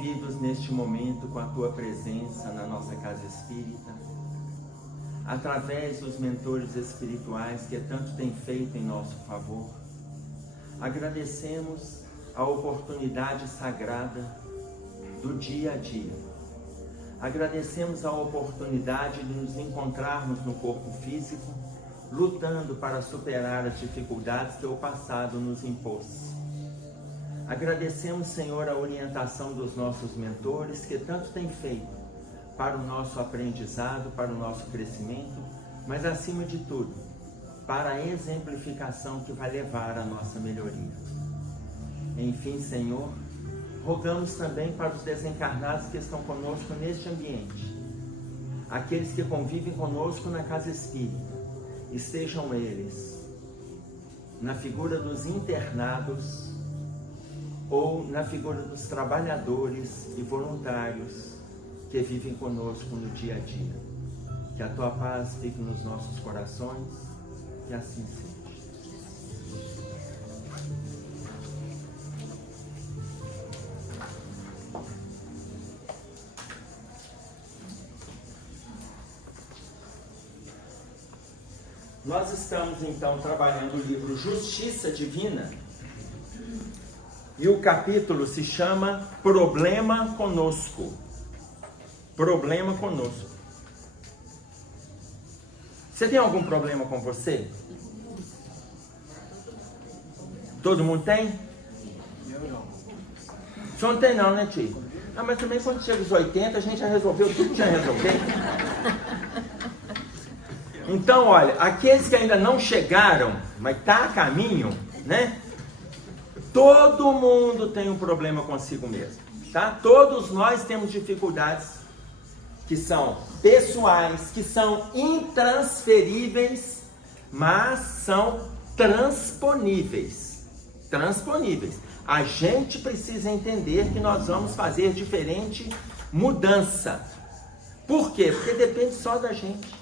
envolvidos neste momento com a Tua presença na nossa casa espírita, através dos mentores espirituais que tanto têm feito em nosso favor. Agradecemos a oportunidade sagrada do dia a dia. Agradecemos a oportunidade de nos encontrarmos no corpo físico, lutando para superar as dificuldades que o passado nos impôs. Agradecemos, Senhor, a orientação dos nossos mentores que tanto têm feito para o nosso aprendizado, para o nosso crescimento, mas acima de tudo, para a exemplificação que vai levar à nossa melhoria. Enfim, Senhor, rogamos também para os desencarnados que estão conosco neste ambiente, aqueles que convivem conosco na casa espírita, estejam eles na figura dos internados ou na figura dos trabalhadores e voluntários que vivem conosco no dia a dia. Que a Tua paz fique nos nossos corações, que assim seja. Nós estamos então trabalhando o livro Justiça Divina e o capítulo se chama Problema Conosco. Problema conosco. Você tem algum problema com você? Todo mundo tem? Eu não. O senhor não tem não, né, tio? Ah, mas também quando chega os 80 a gente já resolveu tudo que tinha resolver. Então, olha, aqueles que ainda não chegaram, mas está a caminho, né? Todo mundo tem um problema consigo mesmo, tá? Todos nós temos dificuldades que são pessoais, que são intransferíveis, mas são transponíveis. Transponíveis. A gente precisa entender que nós vamos fazer diferente mudança. Por quê? Porque depende só da gente.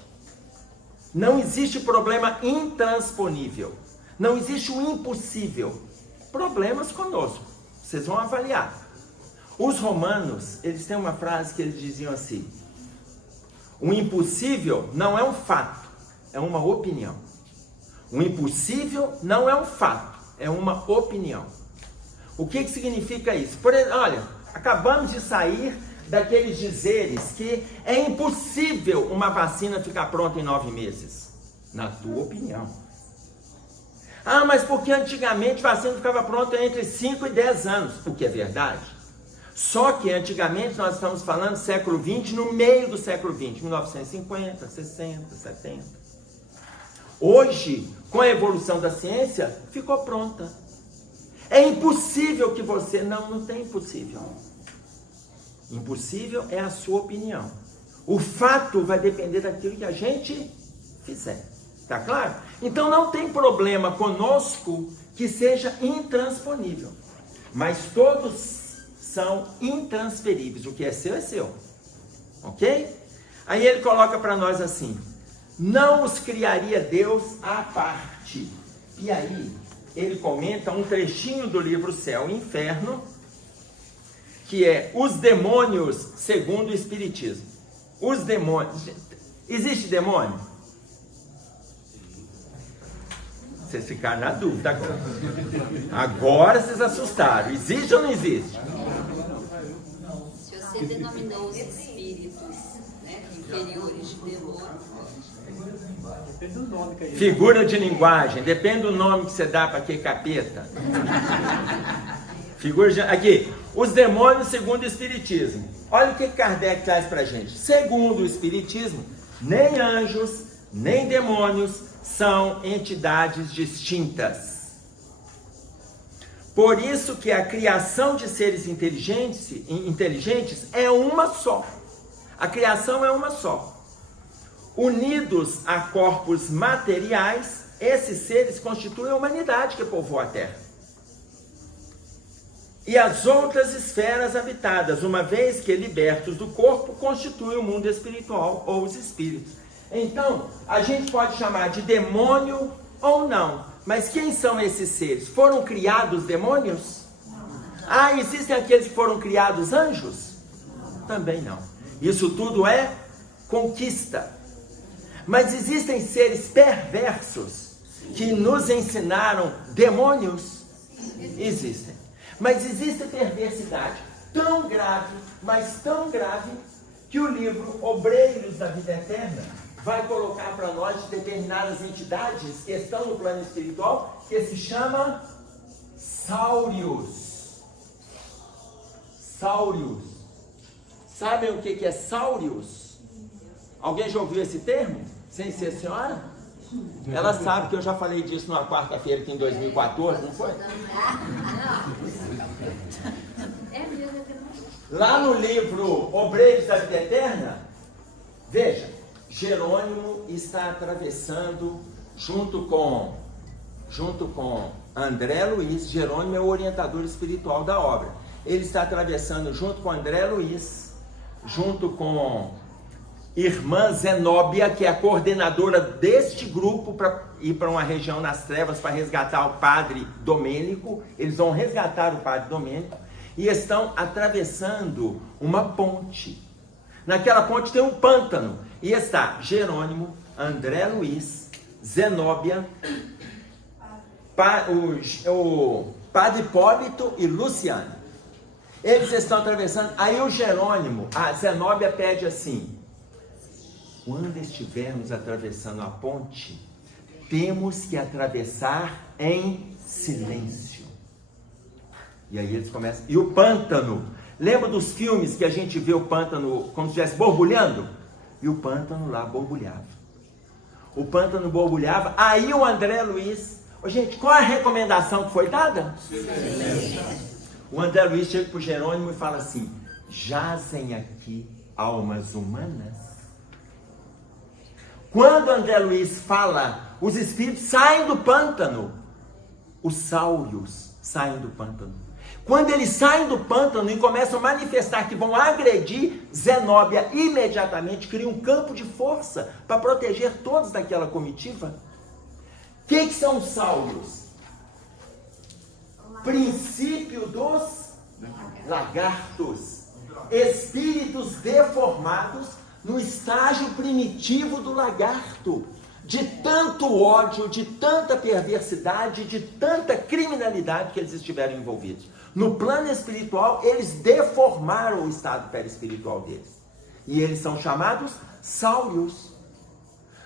Não existe problema intransponível. Não existe o impossível. Problemas conosco. Vocês vão avaliar. Os romanos, eles têm uma frase que eles diziam assim: o impossível não é um fato, é uma opinião. O impossível não é um fato, é uma opinião. O que significa isso? Por exemplo, olha, acabamos de sair daqueles dizeres que é impossível uma vacina ficar pronta em 9 meses. Na tua opinião. Ah, mas porque antigamente a vacina ficava pronta entre 5 e 10 anos. O que é verdade. Só que antigamente nós estamos falando do século XX, no meio do século XX, 1950, 60, 70. Hoje, com a evolução da ciência, ficou pronta. É impossível que você... Não tem impossível. Impossível é a sua opinião. O fato vai depender daquilo que a gente fizer. Tá claro? Então não tem problema conosco que seja intransponível. Mas todos são intransferíveis. O que é seu é seu. Ok? Aí ele coloca para nós assim: não os criaria Deus à parte. E aí ele comenta um trechinho do livro Céu e Inferno, que é os demônios segundo o Espiritismo. Os demônios. Existe demônio? Vocês ficaram na dúvida agora. Agora vocês assustaram. Existe ou não existe? Se você denominou os espíritos, né, inferiores de demônio. Depende do nome que a gente... Figura de linguagem. Depende do nome que você dá para aquele capeta. Figura de... Aqui. Os demônios segundo o Espiritismo. Olha o que Kardec traz para a gente. Segundo o Espiritismo, nem anjos, nem demônios são entidades distintas. Por isso que a criação de seres inteligentes é uma só. A criação é uma só. Unidos a corpos materiais, esses seres constituem a humanidade que povoa a Terra. E as outras esferas habitadas, uma vez que libertos do corpo, constituem o mundo espiritual ou os espíritos. Então, a gente pode chamar de demônio ou não. Mas quem são esses seres? Foram criados demônios? Ah, existem aqueles que foram criados anjos? Também não. Isso tudo é conquista. Mas existem seres perversos que nos ensinaram demônios? Existem. Mas existe perversidade tão grave, mas tão grave, que o livro Obreiros da Vida Eterna vai colocar para nós determinadas entidades que estão no plano espiritual, que se chama Sáurios. Sáurios. Sabem o que é Sáurios? Alguém já ouviu esse termo? Sem ser senhora? Ela sabe que eu já falei disso numa quarta-feira aqui em 2014, não foi? Lá no livro Obreiros da Vida Eterna, veja, Jerônimo está atravessando junto com André Luiz. Jerônimo é o orientador espiritual da obra. Ele está atravessando junto com André Luiz, junto com irmã Zenóbia, que é a coordenadora deste grupo, para ir para uma região nas trevas para resgatar o padre Domênico. Eles vão resgatar o padre Domênico e estão atravessando uma ponte. Naquela ponte tem um pântano e está Jerônimo, André Luiz, Zenóbia, o padre Hipólito e Luciano. Eles estão atravessando. Aí o Jerônimo, a Zenóbia pede assim: quando estivermos atravessando a ponte, temos que atravessar em silêncio. E aí eles começam. E o pântano, lembra dos filmes que a gente vê o pântano como se estivesse borbulhando? E o pântano lá borbulhava. O pântano borbulhava. Aí o André Luiz, gente, qual a recomendação que foi dada? Silêncio. O André Luiz chega para o Jerônimo e fala assim: jazem aqui almas humanas? Quando André Luiz fala, os espíritos saem do pântano. Os sáurios saem do pântano. Quando eles saem do pântano e começam a manifestar que vão agredir Zenóbia, imediatamente cria um campo de força para proteger todos daquela comitiva. O que são os sáurios? Princípio dos lagartos. Espíritos deformados no estágio primitivo do lagarto, de tanto ódio, de tanta perversidade, de tanta criminalidade que eles estiveram envolvidos. No plano espiritual, eles deformaram o estado perispiritual deles. E eles são chamados sáurios.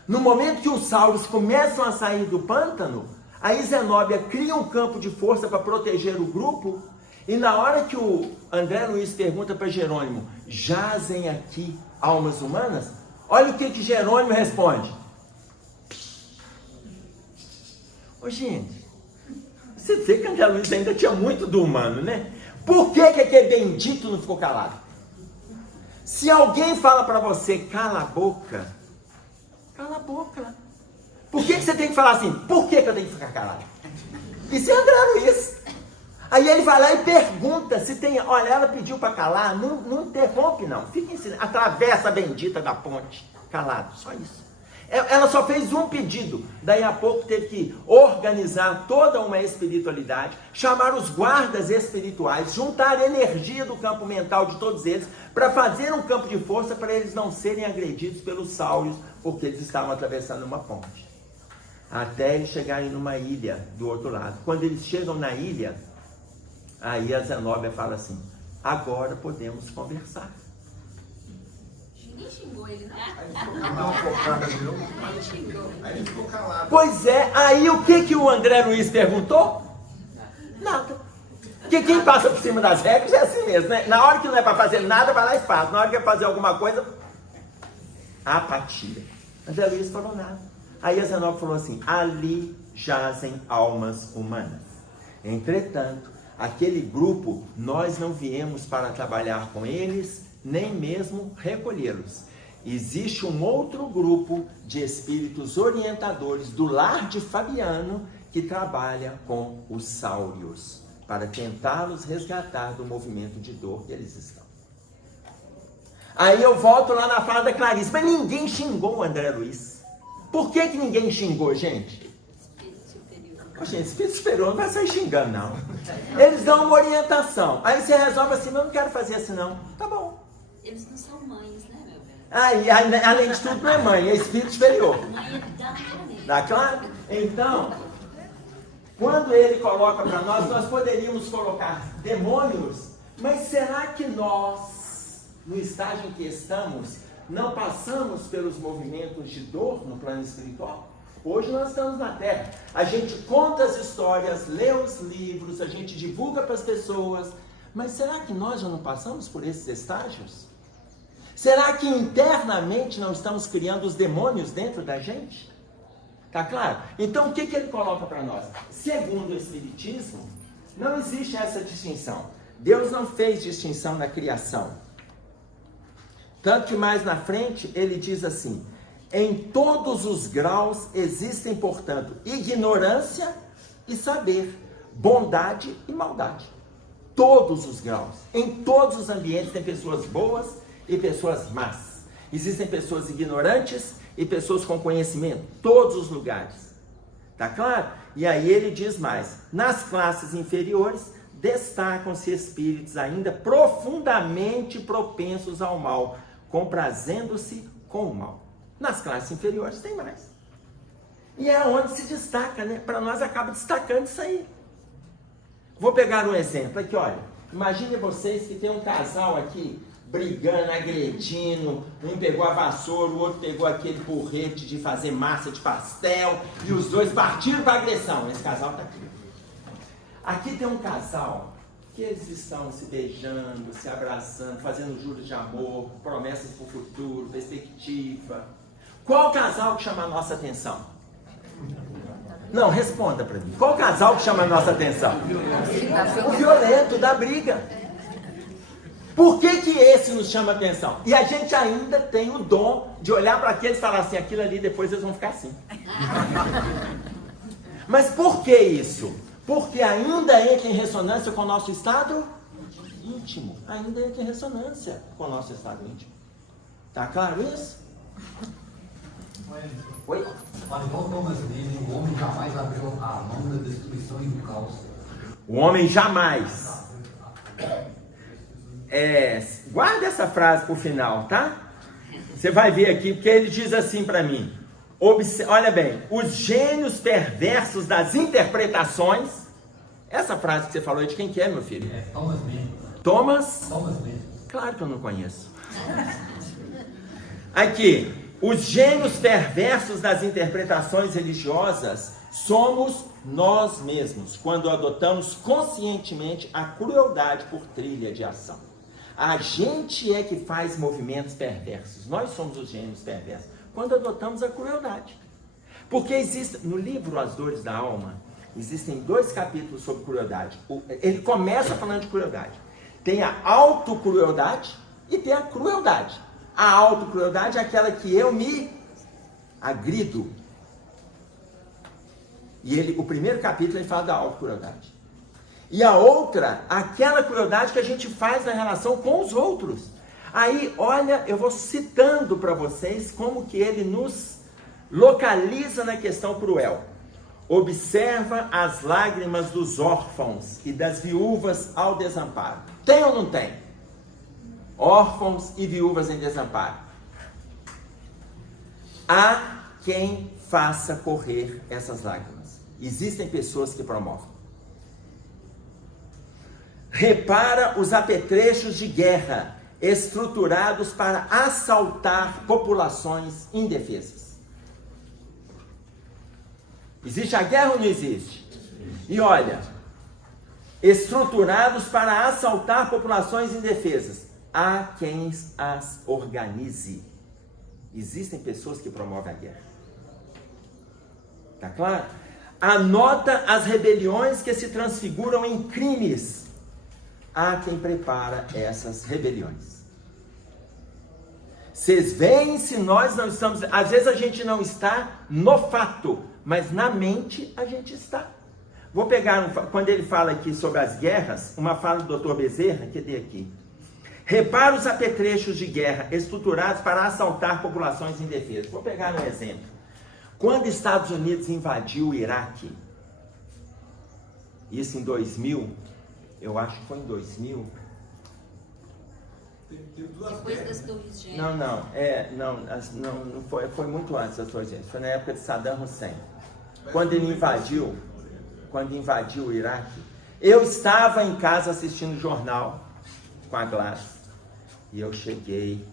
No momento que os sáurios começam a sair do pântano, a Zenóbia cria um campo de força para proteger o grupo. E na hora que o André Luiz pergunta para Jerônimo: jazem aqui almas humanas? Olha o que Jerônimo responde. Ô gente, você vê que André Luiz ainda tinha muito do humano, né? Por que aquele bendito não ficou calado? Se alguém fala para você, cala a boca, cala a boca. Por que você tem que falar assim? Por que eu tenho que ficar calado? Isso é André Luiz. Aí ele vai lá e pergunta se tem... Olha, ela pediu para calar, não interrompe não. Fica ensinando, atravessa a bendita da ponte, calado, só isso. Ela só fez um pedido, daí a pouco teve que organizar toda uma espiritualidade, chamar os guardas espirituais, juntar a energia do campo mental de todos eles, para fazer um campo de força para eles não serem agredidos pelos sáurios, porque eles estavam atravessando uma ponte. Até eles chegarem numa ilha do outro lado. Quando eles chegam na ilha, aí a Zenóbia fala assim: agora podemos conversar. Ninguém xingou ele, né? Aí ele ficou calado. Pois é, aí o que o André Luiz perguntou? Nada. Porque quem passa por cima das regras é assim mesmo, né? Na hora que não é para fazer nada, vai lá e faz. Na hora que é fazer alguma coisa, apatia. André Luiz falou nada. Aí a Zenóbia falou assim: ali jazem almas humanas. Entretanto, aquele grupo, nós não viemos para trabalhar com eles, nem mesmo recolhê-los. Existe um outro grupo de espíritos orientadores do lar de Fabiano que trabalha com os sáurios, para tentá-los resgatar do movimento de dor que eles estão. Aí eu volto lá na fala da Clarice, mas ninguém xingou o André Luiz. Por que ninguém xingou, gente? Poxa, esse espírito superior não vai sair xingando, não. Eles dão uma orientação. Aí você resolve assim, mas eu não quero fazer assim, não. Tá bom. Eles não são mães, né, meu bem? Aí, além de tudo, não é mãe, é espírito superior. Mãe é da família. Tá claro? Então, quando ele coloca para nós poderíamos colocar demônios, mas será que nós, no estágio em que estamos, não passamos pelos movimentos de dor no plano espiritual? Hoje nós estamos na Terra, a gente conta as histórias, lê os livros, a gente divulga para as pessoas, mas será que nós já não passamos por esses estágios? Será que internamente não estamos criando os demônios dentro da gente? Tá claro? Então o que ele coloca para nós? Segundo o Espiritismo, não existe essa distinção. Deus não fez distinção na criação. Tanto que mais na frente ele diz assim: em todos os graus existem, portanto, ignorância e saber, bondade e maldade. Todos os graus, em todos os ambientes tem pessoas boas e pessoas más. Existem pessoas ignorantes e pessoas com conhecimento, todos os lugares. Tá claro? E aí ele diz mais: nas classes inferiores destacam-se espíritos ainda profundamente propensos ao mal, comprazendo-se com o mal. Nas classes inferiores tem mais. E é onde se destaca, né? Para nós acaba destacando isso aí. Vou pegar um exemplo aqui, olha. Imagine vocês que tem um casal aqui brigando, agredindo, um pegou a vassoura, o outro pegou aquele porrete de fazer massa de pastel, e os dois partiram para agressão. Esse casal está aqui. Aqui tem um casal que eles estão se beijando, se abraçando, fazendo juros de amor, promessas para o futuro, perspectiva. Qual casal que chama a nossa atenção? Não, responda para mim. Qual casal que chama a nossa atenção? O violento, da briga. Por que esse nos chama a atenção? E a gente ainda tem o dom de olhar para aqueles e falar assim, aquilo ali depois eles vão ficar assim. Mas por que isso? Porque ainda entra em ressonância com o nosso estado íntimo. Ainda entra em ressonância com o nosso estado íntimo. Tá claro isso? Oi? Mas igual Thomas Mann, o homem jamais abriu a mão da destruição e do caos. O homem jamais. Guarda essa frase pro final, tá? Você vai ver aqui, porque ele diz assim para mim. Olha bem, os gênios perversos das interpretações. Essa frase que você falou é de quem que é, meu filho? É Thomas Mann. Thomas? Thomas Mann. Claro que eu não conheço. Aqui, os gênios perversos das interpretações religiosas somos nós mesmos, quando adotamos conscientemente a crueldade por trilha de ação. A gente é que faz movimentos perversos. Nós somos os gênios perversos. Quando adotamos a crueldade. Porque existe, no livro As Dores da Alma, existem 2 capítulos sobre crueldade. Ele começa falando de crueldade. Tem a autocrueldade e tem a crueldade. A autocrueldade é aquela que eu me agrido. E o primeiro capítulo ele fala da autocrueldade. E a outra, aquela crueldade que a gente faz na relação com os outros. Aí, olha, eu vou citando para vocês como que ele nos localiza na questão cruel. Observa as lágrimas dos órfãos e das viúvas ao desamparo. Tem ou não tem? Órfãos e viúvas em desamparo. Há quem faça correr essas lágrimas. Existem pessoas que promovem. Repara os apetrechos de guerra estruturados para assaltar populações indefesas. Existe a guerra ou não existe? E olha, estruturados para assaltar populações indefesas. Há quem as organize. Existem pessoas que promovem a guerra. Tá claro? Anota as rebeliões que se transfiguram em crimes. Há quem prepara essas rebeliões. Vocês veem se nós não estamos... Às vezes a gente não está no fato, mas na mente a gente está. Vou pegar, quando ele fala aqui sobre as guerras, uma fala do Dr. Bezerra, que tem aqui. Repara os apetrechos de guerra estruturados para assaltar populações indefesas. Vou pegar um exemplo. Quando Estados Unidos invadiu o Iraque, Isso em 2000, eu acho que foi em 2000. Depois das torres gêmeas. Não foi muito antes das torres gêmeas. Foi na época de Saddam Hussein. Quando ele invadiu o Iraque, eu estava em casa assistindo jornal com a Gladys. E eu cheguei,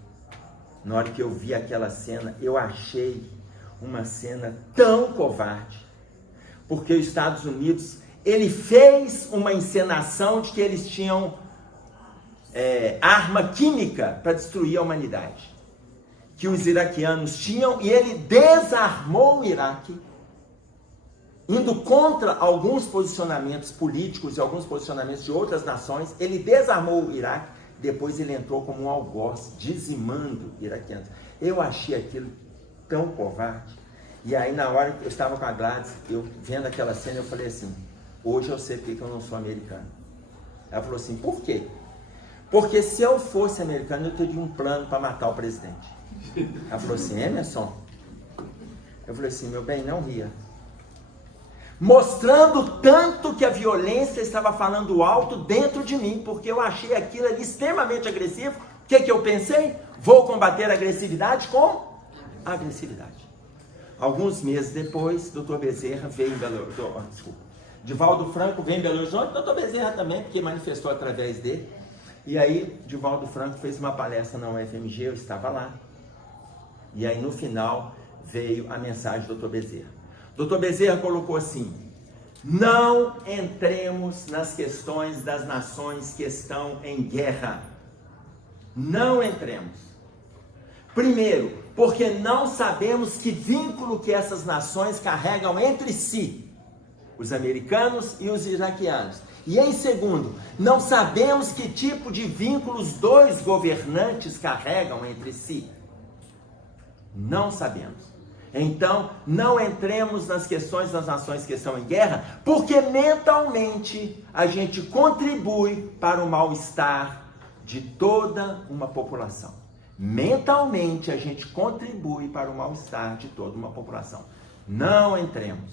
na hora que eu vi aquela cena, eu achei uma cena tão covarde. Porque os Estados Unidos, ele fez uma encenação de que eles tinham arma química para destruir a humanidade. Que os iraquianos tinham, e ele desarmou o Iraque, indo contra alguns posicionamentos políticos e alguns posicionamentos de outras nações. Ele desarmou o Iraque, depois ele entrou como um algoz, dizimando iraquianos. Eu achei aquilo tão covarde. E aí, na hora que eu estava com a Gladys, eu vendo aquela cena, eu falei assim, hoje eu sei porque que eu não sou americano. Ela falou assim, por quê? Porque se eu fosse americano, eu teria um plano para matar o presidente. Ela falou assim, Emerson? Eu falei assim, meu bem, não ria. Mostrando tanto que a violência estava falando alto dentro de mim, porque eu achei aquilo ali extremamente agressivo. O que eu pensei? Vou combater a agressividade com agressividade. Alguns meses depois, Dr. Bezerra veio em Belo Horizonte, desculpa, Divaldo Franco veio em Belo Horizonte, Dr. Bezerra também, porque manifestou através dele. E aí, Divaldo Franco fez uma palestra na UFMG, eu estava lá. E aí, no final, veio a mensagem do Dr. Bezerra. Dr. Bezerra colocou assim, não entremos nas questões das nações que estão em guerra. Não entremos. Primeiro, porque não sabemos que vínculo que essas nações carregam entre si, os americanos e os iraquianos. E em segundo, não sabemos que tipo de vínculos dois governantes carregam entre si. Não sabemos. Então, não entremos nas questões das nações que estão em guerra, porque mentalmente a gente contribui para o mal-estar de toda uma população. Mentalmente a gente contribui para o mal-estar de toda uma população. Não entremos.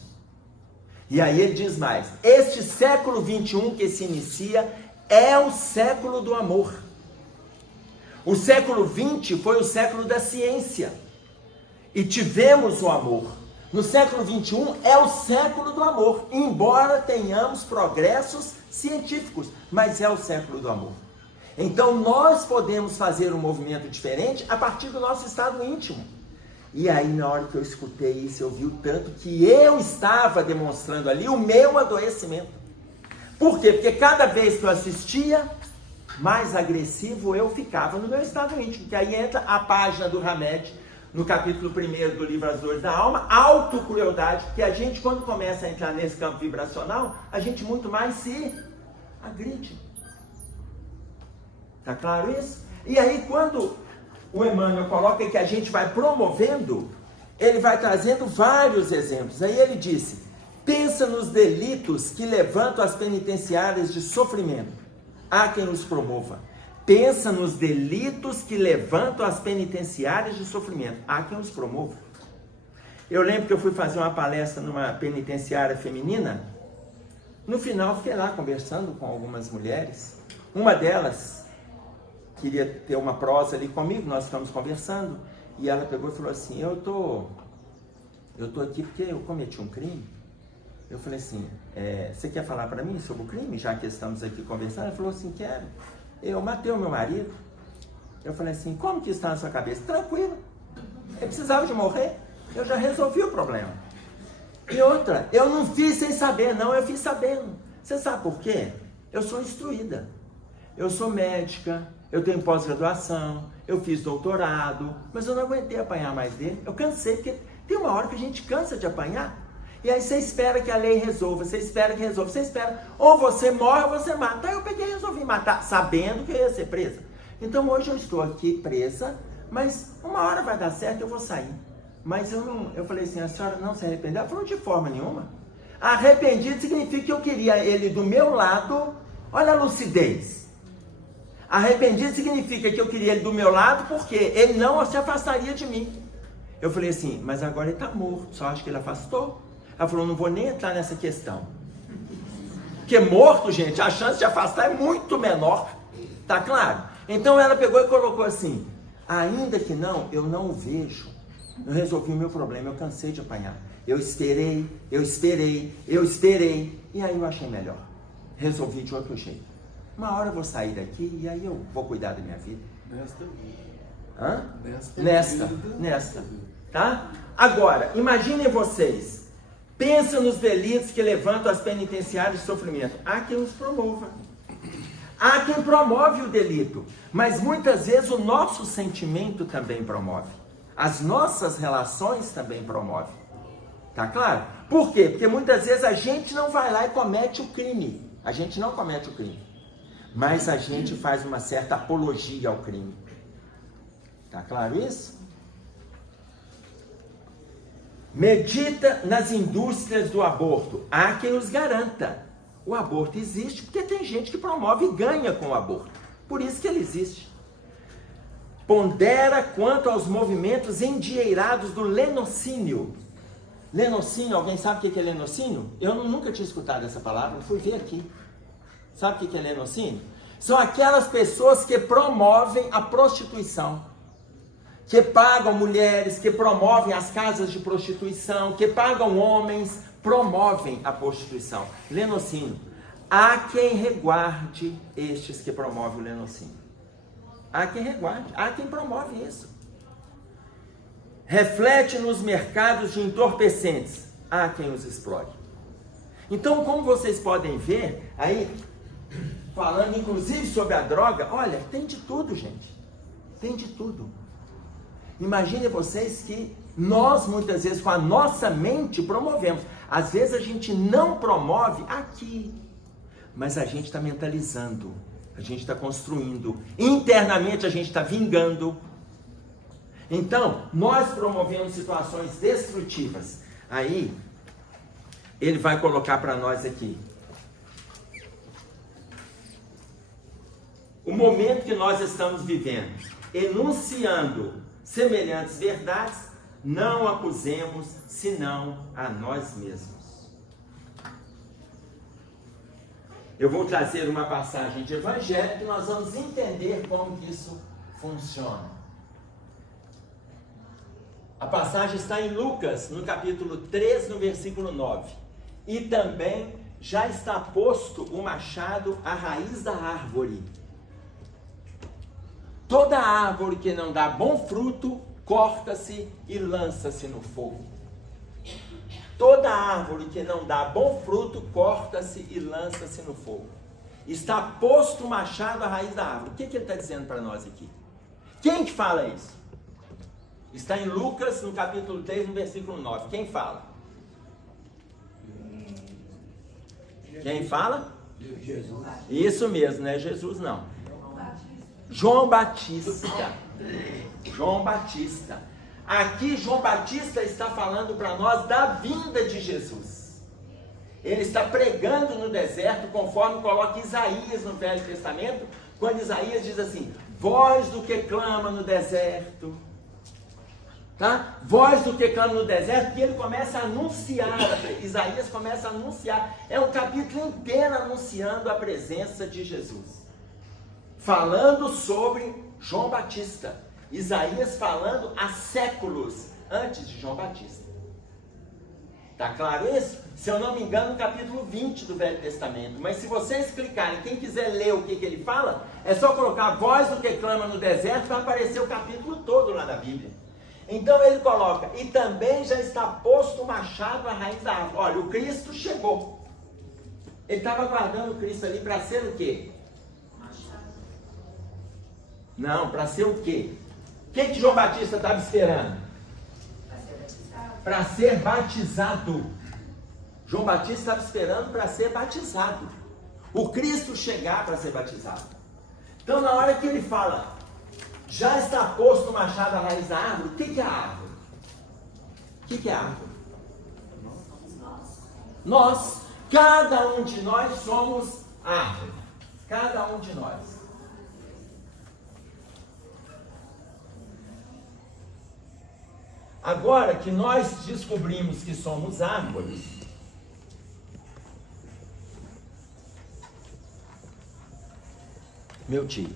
E aí ele diz mais, este século 21 que se inicia é o século do amor. O século 20 foi o século da ciência. E tivemos o amor. No século 21 é o século do amor, embora tenhamos progressos científicos, mas é o século do amor. Então nós podemos fazer um movimento diferente a partir do nosso estado íntimo. E aí, na hora que eu escutei isso, eu vi o tanto que eu estava demonstrando ali o meu adoecimento. Por quê? Porque cada vez que eu assistia, mais agressivo eu ficava no meu estado íntimo. Que aí entra a página do Hamed, no capítulo 1 do livro As Dores da Alma, autocrueldade, que a gente, quando começa a entrar nesse campo vibracional, a gente muito mais se agride. Tá claro isso? E aí, quando o Emmanuel coloca que a gente vai promovendo, ele vai trazendo vários exemplos. Aí ele disse, pensa nos delitos que levantam as penitenciárias de sofrimento. Há quem os promova. Pensa nos delitos que levantam as penitenciárias de sofrimento. Há quem os promova. Eu lembro que eu fui fazer uma palestra numa penitenciária feminina. No final, fiquei lá conversando com algumas mulheres. Uma delas queria ter uma prosa ali comigo, nós ficamos conversando. E ela pegou e falou assim, eu tô aqui porque eu cometi um crime. Eu falei assim, você quer falar para mim sobre o crime, já que estamos aqui conversando? Ela falou assim, quero. Eu matei o meu marido. Eu falei assim, como que está na sua cabeça? Tranquilo. Ele precisava de morrer. Eu já resolvi o problema. E outra, eu não fiz sem saber, não. Eu fiz sabendo. Você sabe por quê? Eu sou instruída. Eu sou médica. Eu tenho pós-graduação. Eu fiz doutorado. Mas eu não aguentei apanhar mais dele. Eu cansei, porque tem uma hora que a gente cansa de apanhar. E aí você espera que a lei resolva, você espera que resolva, você espera, ou você morre ou você mata. Aí eu peguei e resolvi matar, sabendo que eu ia ser presa. Então hoje eu estou aqui presa, mas uma hora vai dar certo, eu vou sair. Mas eu falei assim, a senhora não se arrependeu? Ela falou, de forma nenhuma. Arrependido significa que eu queria ele do meu lado, olha a lucidez. Arrependido significa que eu queria ele do meu lado, porque ele não se afastaria de mim. Eu falei assim, mas agora ele está morto, só acho que ele afastou. Ela falou, não vou nem entrar nessa questão. Porque morto, gente, a chance de afastar é muito menor. Tá claro? Então ela pegou e colocou assim: ainda que não, eu não o vejo. Eu resolvi o meu problema, eu cansei de apanhar. Eu esperei. E aí eu achei melhor. Resolvi de outro jeito. Uma hora eu vou sair daqui e aí eu vou cuidar da minha vida. Nesta vida. Hã? Nesta. Nesta. Tá? Agora, imaginem vocês. Pensa nos delitos que levantam as penitenciárias de sofrimento. Há quem os promova. Há quem promove o delito. Mas muitas vezes o nosso sentimento também promove. As nossas relações também promovem. Tá claro? Por quê? Porque muitas vezes a gente não vai lá e comete o crime. A gente não comete o crime. Mas a gente faz uma certa apologia ao crime. Tá claro isso? Medita nas indústrias do aborto. Há quem os garanta. O aborto existe porque tem gente que promove e ganha com o aborto. Por isso que ele existe. Pondera quanto aos movimentos endinheirados do lenocínio. Lenocínio, alguém sabe o que é lenocínio? Eu nunca tinha escutado essa palavra, fui ver aqui. Sabe o que é lenocínio? São aquelas pessoas que promovem a prostituição, que pagam mulheres, que promovem as casas de prostituição, que pagam homens, promovem a prostituição. Lenocínio. Há quem reguarde estes que promovem o lenocínio. Há quem reguarde, há quem promove isso. Reflete nos mercados de entorpecentes. Há quem os explore. Então, como vocês podem ver, aí, falando inclusive sobre a droga, olha, tem de tudo, gente. Tem de tudo. Imagine vocês que nós, muitas vezes, com a nossa mente, promovemos. Às vezes a gente não promove aqui, mas a gente está mentalizando, a gente está construindo. Internamente a gente está vingando. Então, nós promovemos situações destrutivas. Aí, ele vai colocar para nós aqui. O momento que nós estamos vivendo, enunciando semelhantes verdades, não acusemos senão a nós mesmos. Eu vou trazer uma passagem de evangelho que nós vamos entender como que isso funciona. A passagem está em Lucas, no capítulo 3, no versículo 9. E também já está posto o machado à raiz da árvore. Toda árvore que não dá bom fruto, corta-se e lança-se no fogo. Toda árvore que não dá bom fruto, corta-se e lança-se no fogo. Está posto o machado à raiz da árvore. O que ele está dizendo para nós aqui? Quem que fala isso? Está em Lucas, no capítulo 3, no versículo 9. Quem fala? Quem fala? Jesus. Isso mesmo, não é Jesus não. João Batista. João Batista. Aqui João Batista está falando para nós da vinda de Jesus. Ele está pregando no deserto, conforme coloca Isaías no Velho Testamento, quando Isaías diz assim: voz do que clama no deserto. Tá? Voz do que clama no deserto, que ele começa a anunciar, Isaías começa a anunciar, é um capítulo inteiro anunciando a presença de Jesus, falando sobre João Batista. Isaías falando há séculos antes de João Batista. Tá claro isso? Se eu não me engano, no capítulo 20 do Velho Testamento. Mas se vocês clicarem, quem quiser ler o que ele fala, é só colocar voz do que clama no deserto, vai aparecer o capítulo todo lá na Bíblia. Então ele coloca: e também já está posto o machado à raiz da árvore. Olha, o Cristo chegou. Ele estava aguardando o Cristo ali para ser o quê? Não, para ser o quê? O que João Batista estava esperando? Para ser batizado. João Batista estava esperando para ser batizado. O Cristo chegar para ser batizado. Então, na hora que ele fala, já está posto o machado à raiz da árvore, o que é a árvore? O que é a árvore? Nós. Cada um de nós somos árvore. Cada um de nós. Agora que nós descobrimos que somos árvores, Meu tio,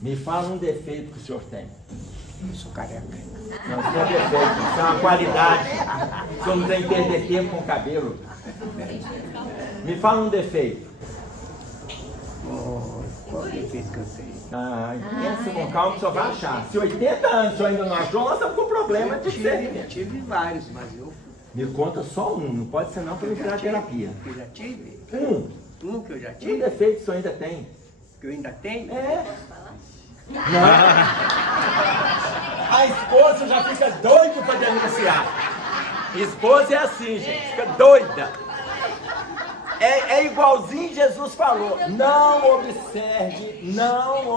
me fala um defeito que o senhor tem. Eu sou careca. Não, isso não é defeito, isso é uma qualidade. O senhor não tem que perder tempo com o cabelo. Me fala um defeito. Oh, qual defeito que eu tenho? Pensa com calma que o senhor vai achar. Se 80 anos o senhor ainda não achou, nós estamos com problema de ser. Tive vários, mas eu Me conta só um, não pode ser não para me tirar a terapia. já tive. Um Um que eu já Um tive, defeito que o senhor ainda tem. que eu ainda tenho. É. Não. A esposa já fica doida para denunciar. Esposa é assim, gente, fica doida. É igualzinho Jesus falou. Não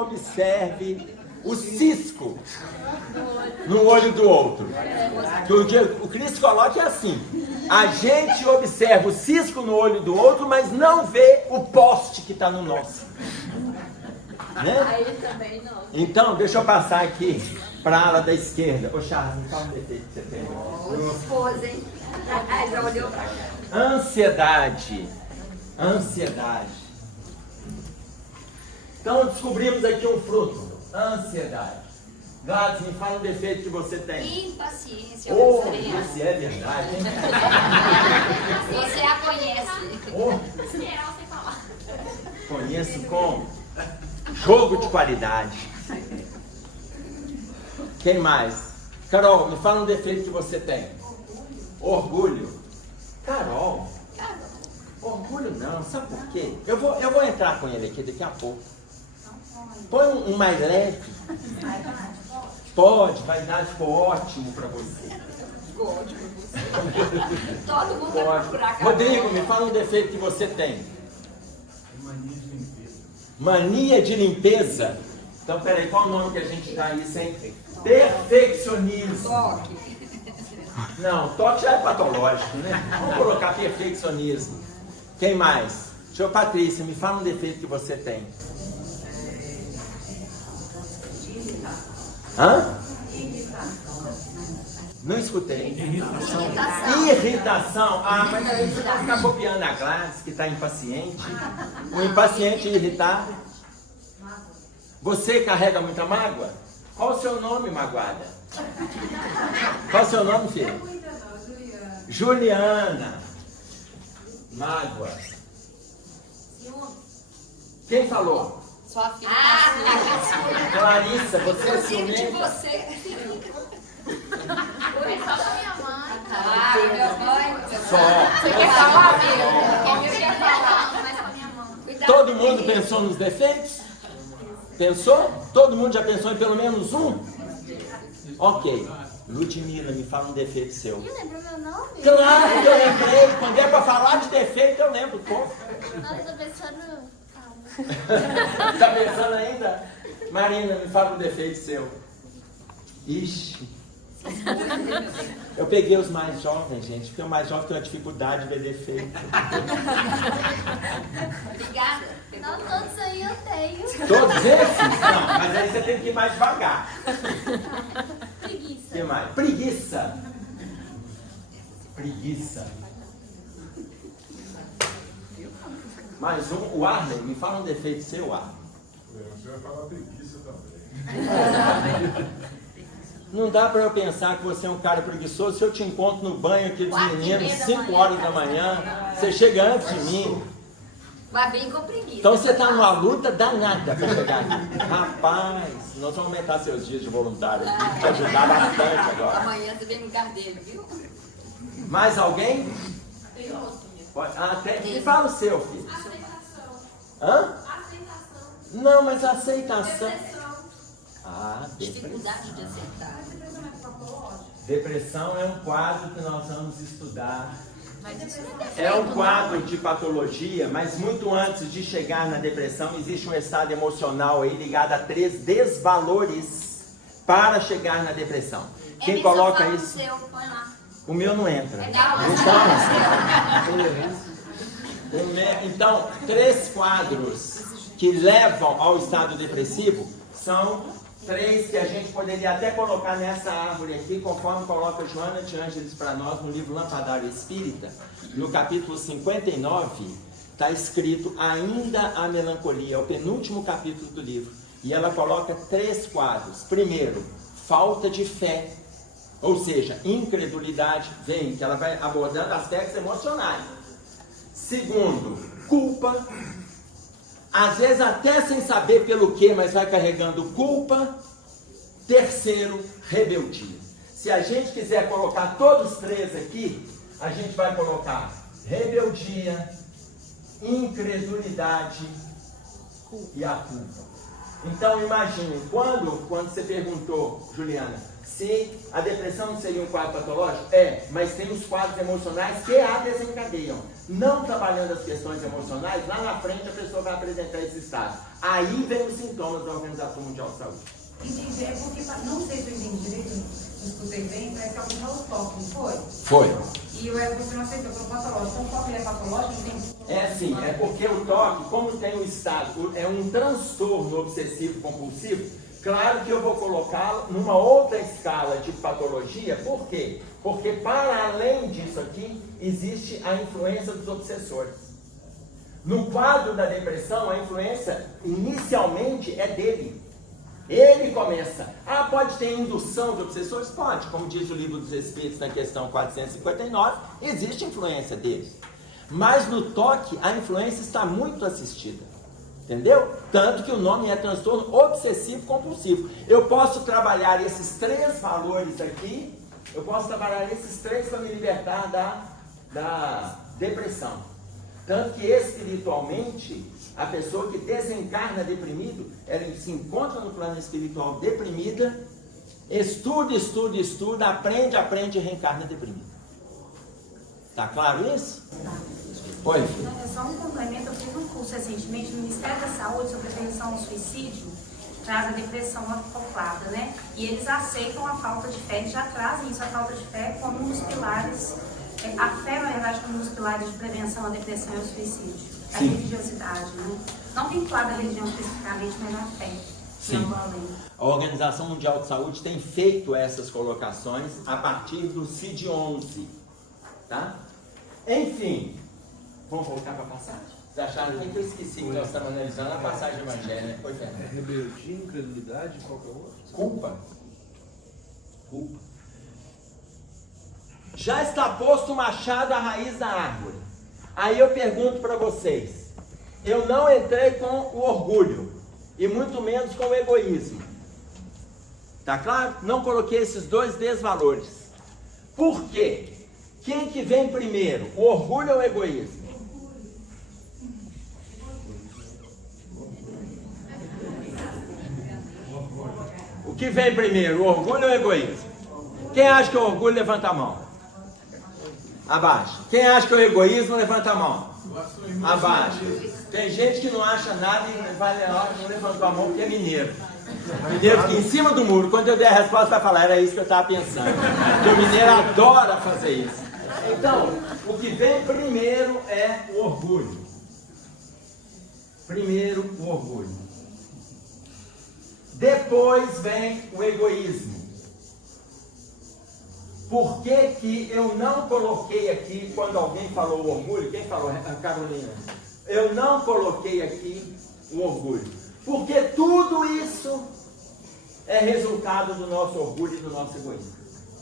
observe o cisco no olho do outro. O Cristo coloca assim: a gente observa o cisco no olho do outro, mas não vê o poste que está no nosso. Né? Aí também não. Então, deixa eu passar aqui para a ala da esquerda. Ô Charles, me fala um defeito que você tem. Ô, esposa, hein? Já olhou pra cá. Ansiedade. Então, descobrimos aqui um fruto. Ansiedade. Gladys, me fala um defeito que você tem. Impaciência, Oh, Andréa. isso é verdade, hein? Você a conhece. Oh, Esperar sem falar. conheço como jogo de qualidade. Quem mais? Carol, me fala um defeito que você tem. Orgulho. Carol. Orgulho não, sabe por quê? Eu vou entrar com ele aqui daqui a pouco. Põe um mais leve. Pode, vaidade ficou ótimo pra você. Todo mundo vai Pode. procurar cá. Rodrigo, me fala um defeito que você tem. Mania de limpeza. Então, peraí, qual o nome que a gente dá isso, hein? Perfeccionismo. Toque. Não, toque já é patológico, né? Vamos colocar perfeccionismo. Quem mais? Senhor Patrícia, me fala um defeito que você tem. Hã? Não escutei. Irritação. Ah, mas aí você vai ficar copiando a Gladys, que está impaciente. O impaciente irritar. Você carrega muita mágoa? Qual o seu nome, magoada? Qual o seu nome, filho? Juliana. Mágoa. Quem falou? Sua filha tá Clarissa, você é inclusive de ciumenta? você. Foi só da minha mãe. Ah, meu mãe. Só. Você quer falar, amigo? Eu queria falar, mas com a minha mãe. Cuidado Todo com mundo ele. pensou nos defeitos? Pensou? Todo mundo já pensou em pelo menos um? Ok. Ludmila, me fala um defeito seu. Você lembra meu nome? Claro que eu lembrei. Quando é pra falar de defeito, eu lembro. Pô. Nossa, tô pensando. Calma. Tá pensando ainda? Marina, me fala um defeito seu. Ixi. Eu peguei os mais jovens, gente, porque o mais jovem tem uma dificuldade de ver defeito. Obrigada. Não, todos aí eu tenho. Todos esses? Não, mas aí você tem que ir mais devagar. O Preguiça. que mais? Preguiça. Preguiça. Mais um. O Arlen, me fala um defeito seu, Arlen. Você vai falar preguiça também. Não dá pra eu pensar que você é um cara preguiçoso se eu te encontro no banho aqui dos meninos, 5 horas da manhã, você chega antes de mim. Vai bem com preguiça. Então você tá numa luta danada pra chegar aqui. Rapaz, nós vamos aumentar seus dias de voluntário aqui, te ajudar bastante agora. Amanhã você vem no lugar dele, viu? Mais alguém? Pode. Ah, tem. Me fala o seu, filho. Hã? Não, mas a aceitação. Ah, depressão. Dificuldade de aceitar. Depressão é um quadro que nós vamos estudar. Mas isso É um quadro de patologia, mas muito antes de chegar na depressão, existe um estado emocional aí ligado a 3 desvalores para chegar na depressão. Quem coloca isso? Seu, põe lá. O meu não entra. Então, 3 quadros que levam ao estado depressivo são 3 que a gente poderia até colocar nessa árvore aqui, conforme coloca Joana de Ângeles para nós no livro Lampadário Espírita, no capítulo 59, está escrito ainda a melancolia, é o penúltimo capítulo do livro. E ela coloca 3 quadros. Primeiro, falta de fé, ou seja, incredulidade, que ela vai abordando aspectos emocionais. Segundo, culpa, às vezes até sem saber pelo que, mas vai carregando culpa. Terceiro, rebeldia. Se a gente quiser colocar todos os 3 aqui, a gente vai colocar rebeldia, incredulidade e a culpa. Então imagine, quando você perguntou, Juliana, se a depressão não seria um quadro patológico, mas tem os quadros emocionais que a desencadeiam. Não trabalhando as questões emocionais, lá na frente a pessoa vai apresentar esse estado. Aí vem os sintomas da Organização Mundial de Saúde. Entendi, é porque, não sei se eu entendi direito, não escutei bem, parece que alguém falou toque, não foi? Foi. E você não aceitou pelo patológico. Então o toque é patológico? Sim, é porque o toque, como tem um estado, é um transtorno obsessivo compulsivo, claro que eu vou colocá-lo numa outra escala de patologia. Por quê? Porque para além disso aqui, existe a influência dos obsessores. No quadro da depressão, a influência inicialmente é dele. Ele começa. Pode ter indução de obsessores? Pode. Como diz o Livro dos Espíritos na questão 459, existe influência deles. Mas no toque, a influência está muito assistida. Entendeu? Tanto que o nome é transtorno obsessivo compulsivo. Eu posso trabalhar esses 3 valores aqui, eu posso trabalhar esses 3 para me libertar da depressão. Tanto que espiritualmente, a pessoa que desencarna deprimido, ela se encontra no plano espiritual deprimida, estuda, aprende e reencarna deprimida. Tá claro isso? Tá. Oi. É só um complemento, eu fiz um curso recentemente no Ministério da Saúde sobre prevenção ao suicídio, traz a depressão acoplada, né? E eles aceitam a falta de fé, eles já trazem isso, a falta de fé, como um dos pilares, a fé, na verdade, como um dos pilares de prevenção à depressão e ao suicídio. A religiosidade, né? Não vinculada à religião especificamente, mas à fé. Sim. A Organização Mundial de Saúde tem feito essas colocações a partir do CID-11, tá? Enfim, vamos voltar para a passagem? Vocês acharam que eu esqueci que nós estamos analisando a passagem evangélica? Foi certo. Rebeldia, incredulidade, qual que é o outro? Culpa. Já está posto o machado à raiz da árvore. Aí eu pergunto para vocês, eu não entrei com o orgulho, e muito menos com o egoísmo. Tá claro? Não coloquei esses 2 desvalores. Por quê? Quem que vem primeiro, o orgulho ou o egoísmo? O que vem primeiro, o orgulho ou o egoísmo? Quem acha que é o orgulho, levanta a mão. Abaixo. Quem acha que é o egoísmo, levanta a mão. Abaixo. Tem gente que não acha nada e não levantou a mão porque é mineiro. Mineiro fica em cima do muro. Quando eu der a resposta, vai falar, era isso que eu estava pensando. Porque o mineiro adora fazer isso. Então, o que vem primeiro é o orgulho. Primeiro, o orgulho. Depois vem o egoísmo. Por que que eu não coloquei aqui, quando alguém falou o orgulho, quem falou? A Carolina. Eu não coloquei aqui o orgulho. Porque tudo isso é resultado do nosso orgulho e do nosso egoísmo.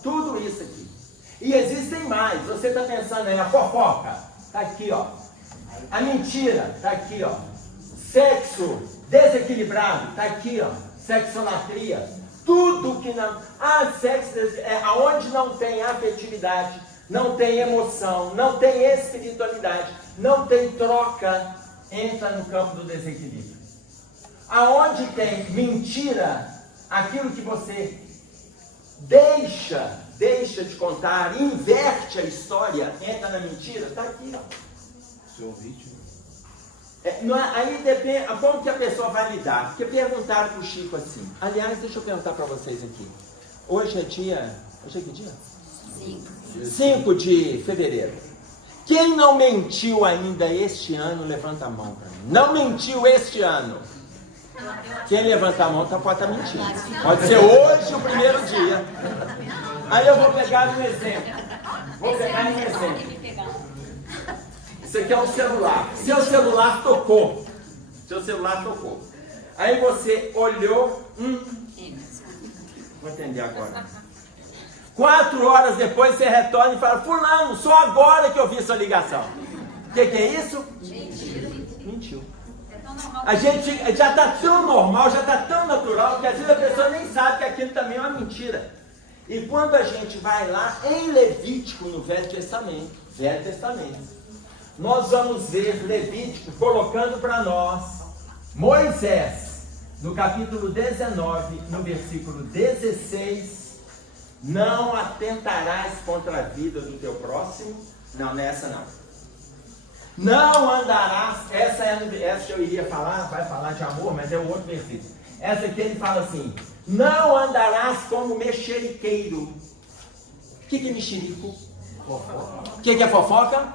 Tudo isso aqui. E existem mais. Você está pensando aí, a fofoca, está aqui, ó. A mentira, está aqui, ó. Sexo desequilibrado, está aqui, ó. Sexolatria. Tudo que não... sexo é aonde não tem afetividade, não tem emoção, não tem espiritualidade, não tem troca, entra no campo do desequilíbrio. Aonde tem mentira, aquilo que você deixa de contar, inverte a história, entra na mentira, está aqui, ó. Seu vítima. Aí depende como que a pessoa vai lidar. Porque perguntaram para o Chico assim. Aliás, deixa eu perguntar para vocês aqui. Hoje é dia... Hoje é que dia? 5 de fevereiro. Quem não mentiu ainda este ano, levanta a mão para mim. Não mentiu este ano. Quem levanta a mão pode estar mentindo. Pode ser hoje o primeiro dia. Aí eu vou pegar um exemplo. Isso aqui é um celular. Seu celular tocou. Seu celular tocou. Aí você olhou. Vou entender agora. 4 horas depois você retorna e fala: fulano, só agora que eu vi sua ligação. O que é isso? Mentiu. A gente já está tão normal, já está tão natural, que às vezes a pessoa nem sabe que aquilo também é uma mentira. E quando a gente vai lá em Levítico, no Velho Testamento, nós vamos ver Levítico colocando para nós Moisés, no capítulo 19, no versículo 16, não atentarás contra a vida do teu próximo. Não, nessa não. Não andarás, essa eu iria falar, vai falar de amor, mas é o outro versículo. Essa aqui ele fala assim: não andarás como mexeriqueiro. O que é mexerico? O que é fofoca?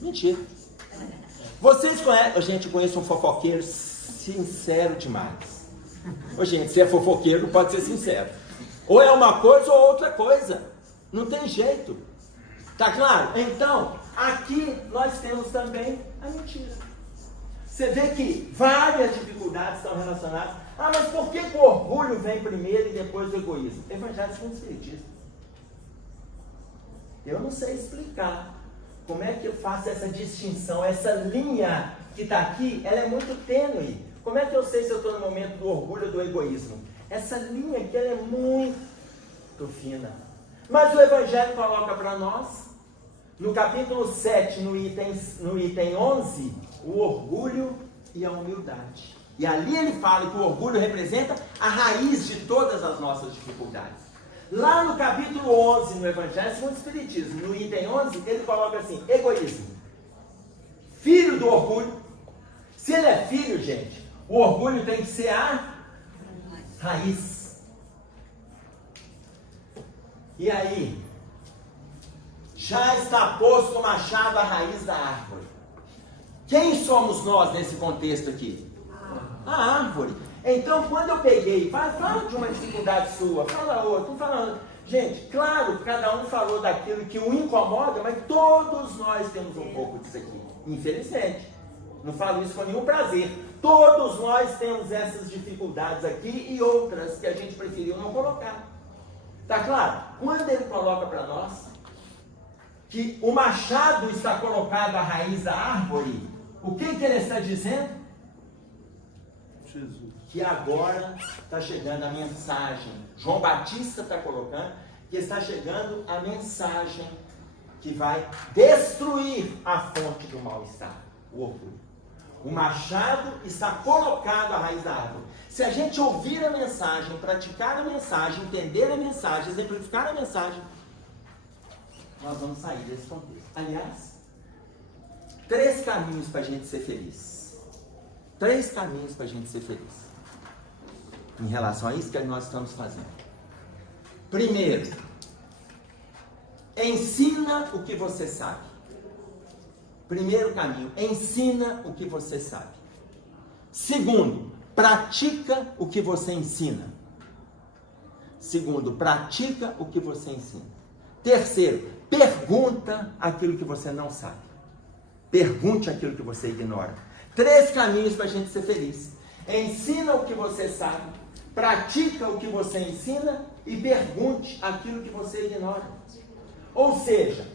Mentira. Vocês conhecem, gente, eu conheço um fofoqueiro sincero demais. Ô, gente, se é fofoqueiro, pode ser sincero. Ou é uma coisa ou outra coisa. Não tem jeito. Tá claro? Então, aqui nós temos também a mentira. Você vê que várias dificuldades estão relacionadas. Ah, mas por que o orgulho vem primeiro e depois o egoísmo? Evangelho segundo o Espiritismo. Eu não sei explicar como é que eu faço essa distinção, essa linha que está aqui, ela é muito tênue. Como é que eu sei se eu estou no momento do orgulho ou do egoísmo? Essa linha aqui, ela é muito fina. Mas o Evangelho coloca para nós, no capítulo 7, no item 11, o orgulho e a humildade. E ali ele fala que o orgulho representa a raiz de todas as nossas dificuldades. Lá no capítulo 11, no Evangelho segundo o Espiritismo, no item 11, ele coloca assim: egoísmo. Filho do orgulho. Se ele é filho, gente, o orgulho tem que ser a raiz. E aí, já está posto o machado à raiz da árvore. Quem somos nós nesse contexto aqui? A árvore. Então, quando eu peguei, fala de uma dificuldade sua, fala outra, fala outra. Gente, claro, cada um falou daquilo que o incomoda, mas todos nós temos um pouco disso aqui. Infelizmente. Não falo isso com nenhum prazer. Todos nós temos essas dificuldades aqui e outras que a gente preferiu não colocar. Tá claro? Quando ele coloca para nós que o machado está colocado à raiz da árvore, o que ele está dizendo? Jesus. Que agora está chegando a mensagem. João Batista está colocando que está chegando a mensagem que vai destruir a fonte do mal-estar, o orgulho. O machado está colocado à raiz da árvore. Se a gente ouvir a mensagem, praticar a mensagem, entender a mensagem, exemplificar a mensagem, nós vamos sair desse contexto. Aliás, 3 caminhos para a gente ser feliz. 3 caminhos para a gente ser feliz. Em relação a isso que nós estamos fazendo. Primeiro, ensina o que você sabe. Primeiro caminho, ensina o que você sabe. Segundo, pratica o que você ensina. Segundo, pratica o que você ensina. Terceiro, pergunta aquilo que você não sabe. Pergunte aquilo que você ignora. 3 caminhos para a gente ser feliz. Ensina o que você sabe, pratica o que você ensina e pergunte aquilo que você ignora. Ou seja,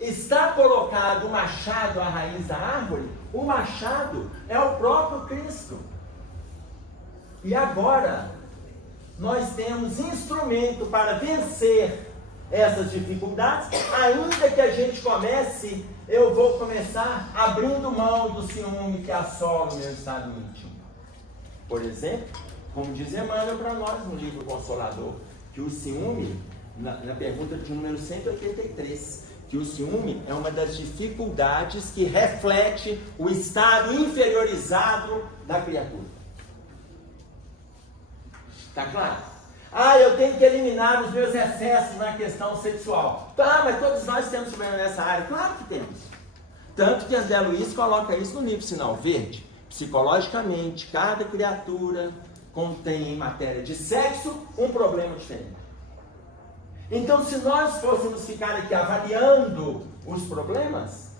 está colocado o machado à raiz da árvore, o machado é o próprio Cristo. E agora, nós temos instrumento para vencer essas dificuldades, ainda que a gente comece, eu vou começar abrindo mão do ciúme que assola o meu estado íntimo. Por exemplo, como diz Emmanuel para nós no livro Consolador, que o ciúme, na pergunta de número 183, que o ciúme é uma das dificuldades que reflete o estado inferiorizado da criatura. Está claro? Ah, eu tenho que eliminar os meus excessos na questão sexual. Tá, mas todos nós temos problema nessa área. Claro que temos. Tanto que André Luiz coloca isso no livro Sinal Verde. Psicologicamente, cada criatura contém em matéria de sexo um problema diferente. Então, se nós fôssemos ficar aqui avaliando os problemas,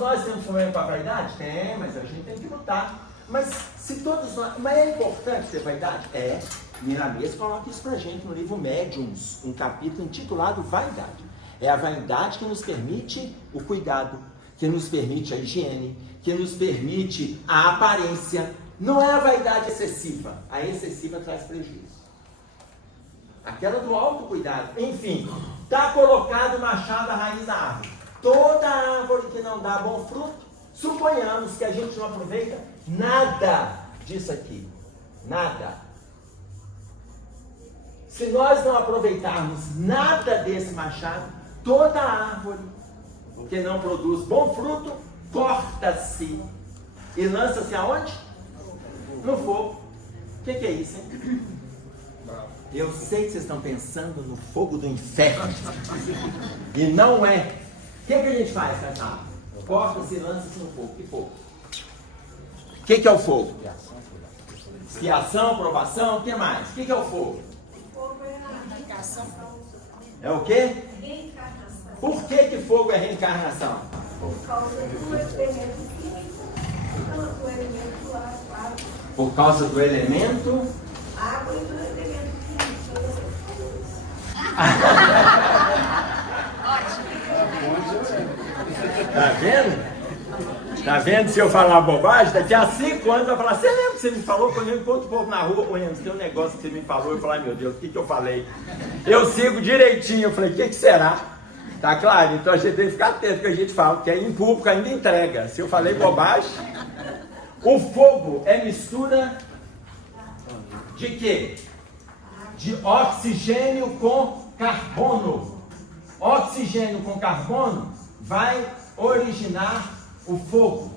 nós temos problema com a vaidade? Tem, mas a gente tem que lutar. Mas se todos nós... Mas é importante ter vaidade? É. Miramês coloca isso pra gente no livro Médiuns, um capítulo intitulado Vaidade. É a vaidade que nos permite o cuidado, que nos permite a higiene, que nos permite a aparência. Não é a vaidade excessiva. A excessiva traz prejuízo. Aquela do autocuidado. Enfim, está colocado o machado à raiz da árvore. Toda árvore que não dá bom fruto, suponhamos que a gente não aproveita nada disso aqui. Nada. Se nós não aproveitarmos nada desse machado, toda árvore que não produz bom fruto, corta-se e lança-se aonde? No fogo. O que é isso, hein? Eu sei que vocês estão pensando no fogo do inferno. E não é. O que a gente faz com essa árvore? Corta-se e lança-se no fogo. Que fogo? O que é o fogo? Expiação, provação, o que mais? O que é o fogo? É o quê? Por que fogo é reencarnação? Por causa do elemento químico, do elemento água. Por causa do elemento Água e do elemento químico. Tá vendo? Tá vendo? Se eu falar bobagem, daqui a 5 anos eu vou falar, você lembra que você me falou? Quando eu encontro o povo na rua, tem um negócio que você me falou, eu falo, ai meu Deus, o que eu falei? Eu sigo direitinho, eu falei, o que será? Tá claro? Então a gente tem que ficar atento que a gente fala, porque aí em público ainda entrega. Se eu falei bobagem, o fogo é mistura de quê? De oxigênio com carbono. Oxigênio com carbono vai originar o fogo.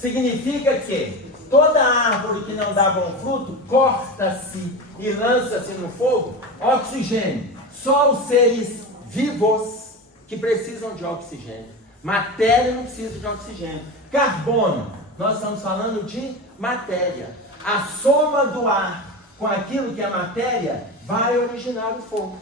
Significa que toda árvore que não dá bom fruto, corta-se e lança-se no fogo. Oxigênio. Só os seres vivos que precisam de oxigênio. Matéria não precisa de oxigênio. Carbono. Nós estamos falando de matéria. A soma do ar com aquilo que é matéria vai originar o fogo.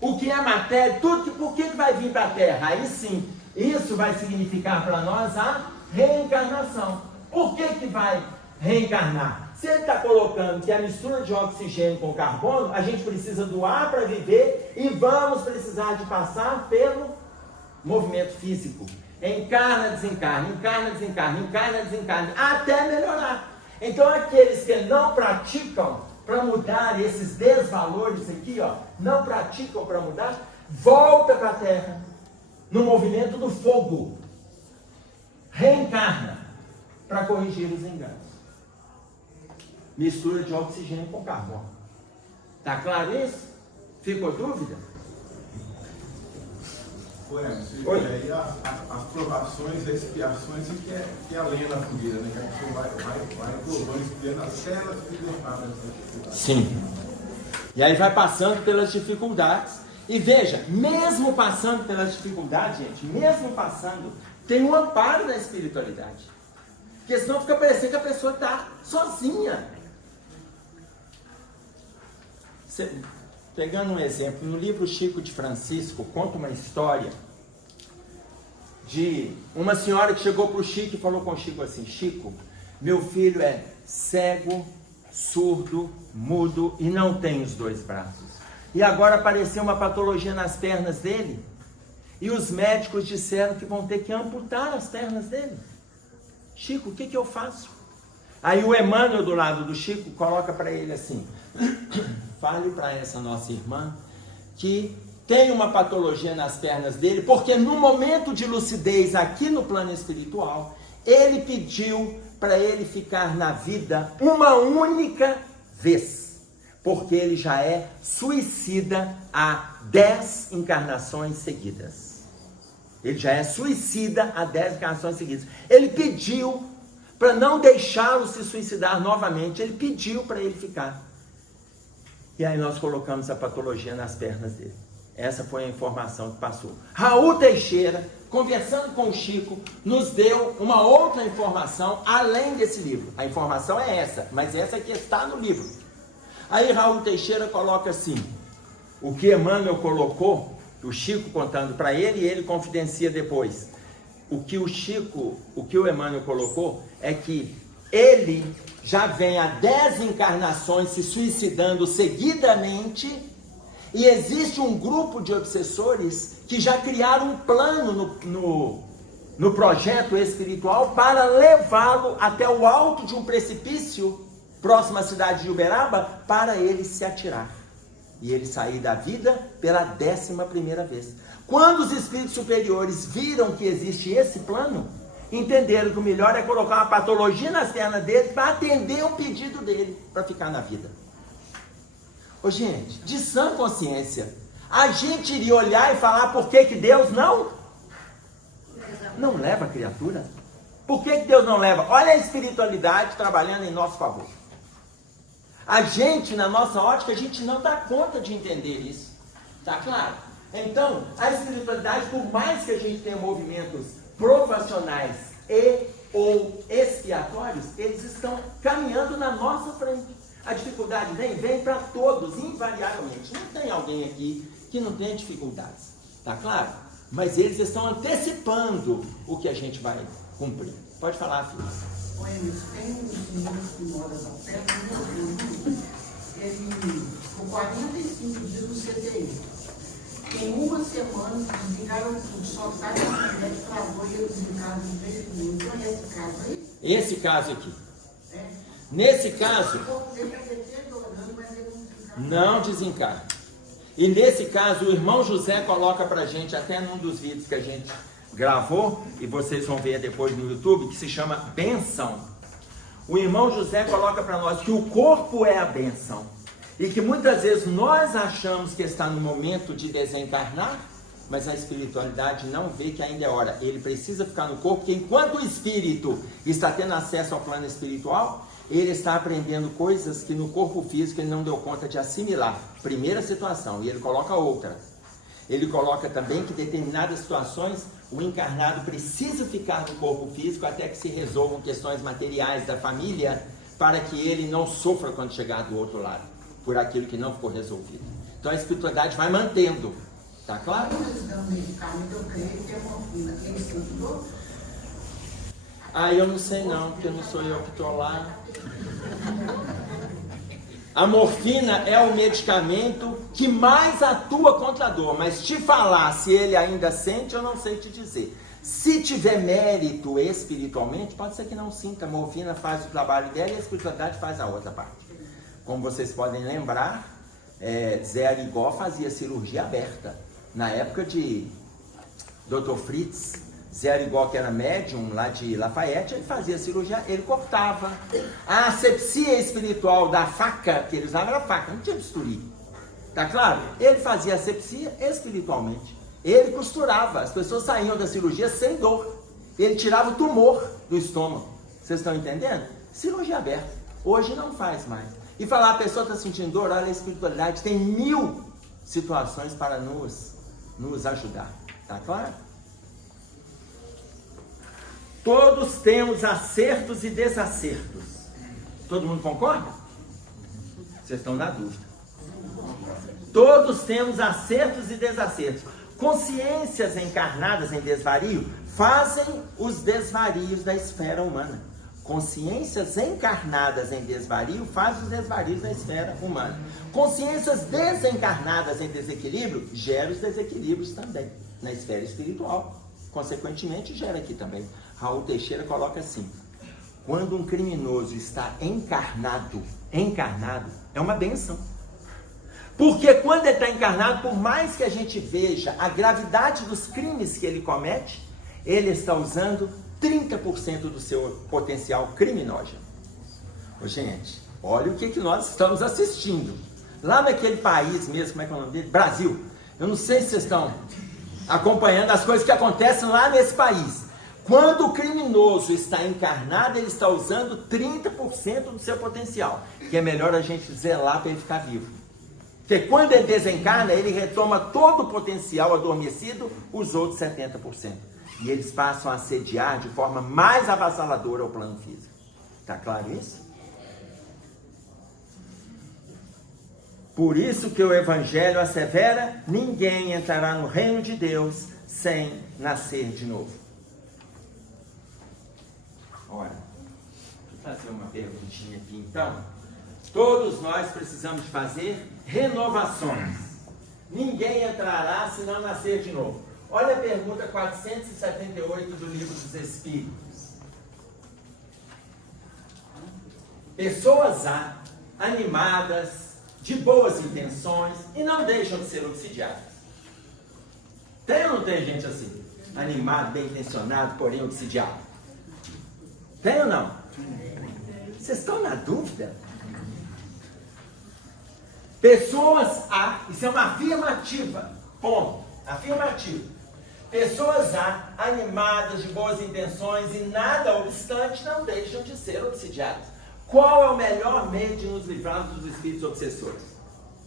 O que é matéria, por que vai vir para a Terra? Aí sim, isso vai significar para nós a reencarnação. Por que vai reencarnar? Se ele está colocando que a mistura de oxigênio com carbono, a gente precisa do ar para viver e vamos precisar de passar pelo movimento físico. Encarna, desencarna, encarna, desencarna, encarna, desencarna, até melhorar. Então aqueles que não praticam para mudar esses desvalores aqui, ó, não praticam para mudar, volta para a Terra, no movimento do fogo, reencarna para corrigir os enganos. Mistura de oxigênio com carbono. Tá claro isso? Ficou dúvida? Oi. Oi. E aí as provações, as expiações, que é a lenha na fogueira, né? Que a pessoa vai provando, expiando até ela se libertar dessa dificuldade. Sim. E aí vai passando pelas dificuldades. E veja, mesmo passando pelas dificuldades, gente, mesmo passando, tem um amparo na espiritualidade. Porque senão fica parecendo que a pessoa está sozinha. Pegando um exemplo, no livro Chico de Francisco, conta uma história de uma senhora que chegou para o Chico e falou com o Chico assim: Chico, meu filho é cego, surdo, mudo e não tem os 2 braços. E agora apareceu uma patologia nas pernas dele e os médicos disseram que vão ter que amputar as pernas dele. Chico, o que eu faço? Aí o Emmanuel do lado do Chico coloca para ele assim: fale para essa nossa irmã que tem uma patologia nas pernas dele, porque no momento de lucidez aqui no plano espiritual, ele pediu para ele ficar na vida uma única vez, porque ele já é suicida há 10 encarnações seguidas. Ele já é suicida há 10 encarnações seguidas. Ele pediu para não deixá-lo se suicidar novamente, ele pediu para ele ficar. E aí nós colocamos a patologia nas pernas dele. Essa foi a informação que passou. Raul Teixeira, conversando com o Chico, nos deu uma outra informação além desse livro. A informação é essa, mas essa aqui está no livro. Aí Raul Teixeira coloca assim, o que Emmanuel colocou, o Chico contando para ele, e ele confidencia depois. o que o Emmanuel colocou é que ele já vem há 10 encarnações se suicidando seguidamente, e existe um grupo de obsessores que já criaram um plano no projeto espiritual para levá-lo até o alto de um precipício próximo à cidade de Uberaba, para ele se atirar e ele sair da vida pela 11ª vez. Quando os espíritos superiores viram que existe esse plano, entenderam que o melhor é colocar uma patologia nas pernas dele para atender o pedido dele para ficar na vida. Ô gente, de sã consciência, a gente iria olhar e falar por que Deus não leva a criatura? Por que Deus não leva? Olha a espiritualidade trabalhando em nosso favor. A gente, na nossa ótica, a gente não dá conta de entender isso. Tá claro? Então, a espiritualidade, por mais que a gente tenha movimentos provacionais e ou expiatórios, eles estão caminhando na nossa frente. A dificuldade vem para todos, invariavelmente. Não tem alguém aqui que não tenha dificuldades. Tá claro? Mas eles estão antecipando o que a gente vai cumprir. Pode falar, filho. Oi, tem um senhor que mora lá perto do meu filho. Ele ficou 45 dias no CTI. Em uma semana, desligaram tudo, só sai a mulher que travou e ele desencarna no meio do conhece esse caso aí? Esse caso aqui. É. Nesse caso, Ele vai ter orando, mas ele não desencarna. não desencarna. E nesse caso, o irmão José coloca pra gente, até num dos vídeos que a gente gravou, e vocês vão ver depois no YouTube, que se chama Bênção. O irmão José coloca para nós que o corpo é a bênção. E que muitas vezes nós achamos que está no momento de desencarnar, mas a espiritualidade não vê que ainda é hora. Ele precisa ficar no corpo, porque enquanto o espírito está tendo acesso ao plano espiritual, ele está aprendendo coisas que no corpo físico ele não deu conta de assimilar. Primeira situação, e ele coloca outra. Ele coloca também que em determinadas situações o encarnado precisa ficar no corpo físico até que se resolvam questões materiais da família, para que ele não sofra quando chegar do outro lado, por aquilo que não ficou resolvido. Então a espiritualidade vai mantendo. Tá claro? Eu creio que é morfina. Ele estudou? Ah, eu não sei não, porque não sou eu que estou lá. A morfina é o medicamento que mais atua contra a dor, mas te falar se ele ainda sente, eu não sei te dizer. Se tiver mérito espiritualmente, pode ser que não sinta. A morfina faz o trabalho dela e a espiritualidade faz a outra parte. Como vocês podem lembrar, Zé Arigó fazia cirurgia aberta. Na época de Dr. Fritz, Zé Arigó, que era médium lá de Lafayette, ele fazia cirurgia, ele cortava. A asepsia espiritual da faca que ele usava era faca, não tinha bisturi. Tá claro? Ele fazia asepsia espiritualmente. Ele costurava, as pessoas saíam da cirurgia sem dor. Ele tirava o tumor do estômago. Vocês estão entendendo? Cirurgia aberta. Hoje não faz mais. E falar, a pessoa está sentindo dor, olha, a espiritualidade tem 1000 situações para nos ajudar. Tá claro? Todos temos acertos e desacertos. Todo mundo concorda? Vocês estão na dúvida. Todos temos acertos e desacertos. Consciências encarnadas em desvario fazem os desvarios da esfera humana. Consciências encarnadas em desvario fazem os desvarios da esfera humana. Consciências desencarnadas em desequilíbrio geram os desequilíbrios também na esfera espiritual. Consequentemente, gera aqui também. Raul Teixeira coloca assim: quando um criminoso está encarnado, é uma bênção. Porque quando ele está encarnado, por mais que a gente veja a gravidade dos crimes que ele comete, ele está usando 30% do seu potencial criminógeno. Ô, gente, olha o que nós estamos assistindo. Lá naquele país mesmo, como é que é o nome dele? Brasil. Eu não sei se vocês estão acompanhando as coisas que acontecem lá nesse país. Quando o criminoso está encarnado, ele está usando 30% do seu potencial. Que é melhor a gente zelar para ele ficar vivo. Porque quando ele desencarna, ele retoma todo o potencial adormecido, os outros 70%. E eles passam a assediar de forma mais avassaladora o plano físico. Está claro isso? Por isso que o Evangelho assevera: ninguém entrará no reino de Deus sem nascer de novo. Olha, deixa eu fazer uma perguntinha aqui então. Todos nós precisamos de fazer renovações. Ninguém entrará se não nascer de novo. Olha a pergunta 478 do Livro dos Espíritos. Pessoas animadas, de boas intenções e não deixam de ser obsidiadas. Tem ou não tem gente assim? Animado, bem intencionado, porém obsidiado. Tem ou não? Vocês estão na dúvida? Pessoas isso é uma afirmativa, ponto, afirmativa. Pessoas animadas, de boas intenções e nada obstante, não deixam de ser obsidiadas. Qual é o melhor meio de nos livrarmos dos espíritos obsessores?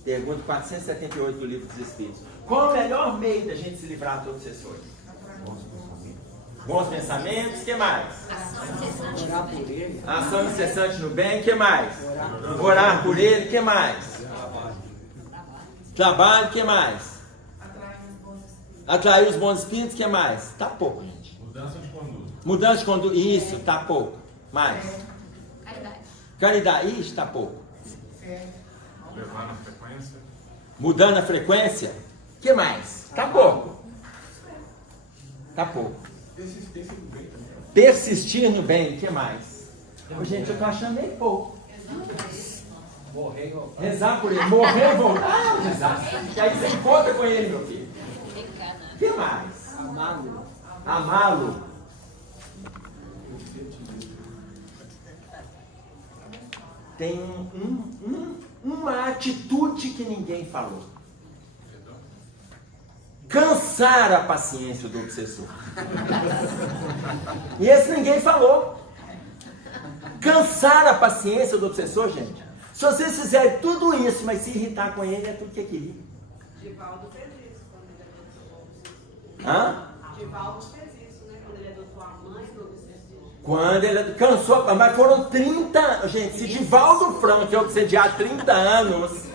Pergunta 478 do Livro dos Espíritos. Qual é o melhor meio da gente se livrar dos obsessores? Bons pensamentos, o que mais? Orar por ele. Ação incessante no bem, o que mais? Orar por ele, o que mais? Trabalho, o que mais? Atrair os bons espíritos, o que mais? Tá pouco, gente. Mudança de conduta. Mudança de conduta, isso, tá pouco. Mais. Caridade. Caridade, isso, tá pouco. Levar na frequência. Mudando a frequência, o que mais? Tá pouco. Tá pouco. Persistência do bem também. Persistir no bem, o que mais? Gente, eu tô achando meio pouco. Morrer e voltar. Rezar por ele, morrer e voltar é um desastre. E aí você encontra com ele, meu filho. O que mais? Amá-lo. Amá-lo. Tem uma atitude que ninguém falou. Cansar a paciência do obsessor. E esse ninguém falou. Cansar a paciência do obsessor, gente. Se vocês fizerem tudo isso, mas se irritar com ele, é tudo que queria. Divaldo fez isso quando ele adotou o obsessor. Hã? Divaldo fez isso, né? Quando ele adotou a mãe do obsessor. Quando ele cansou, mas foram 30, gente, se Divaldo Franco é obsediado há 30 anos,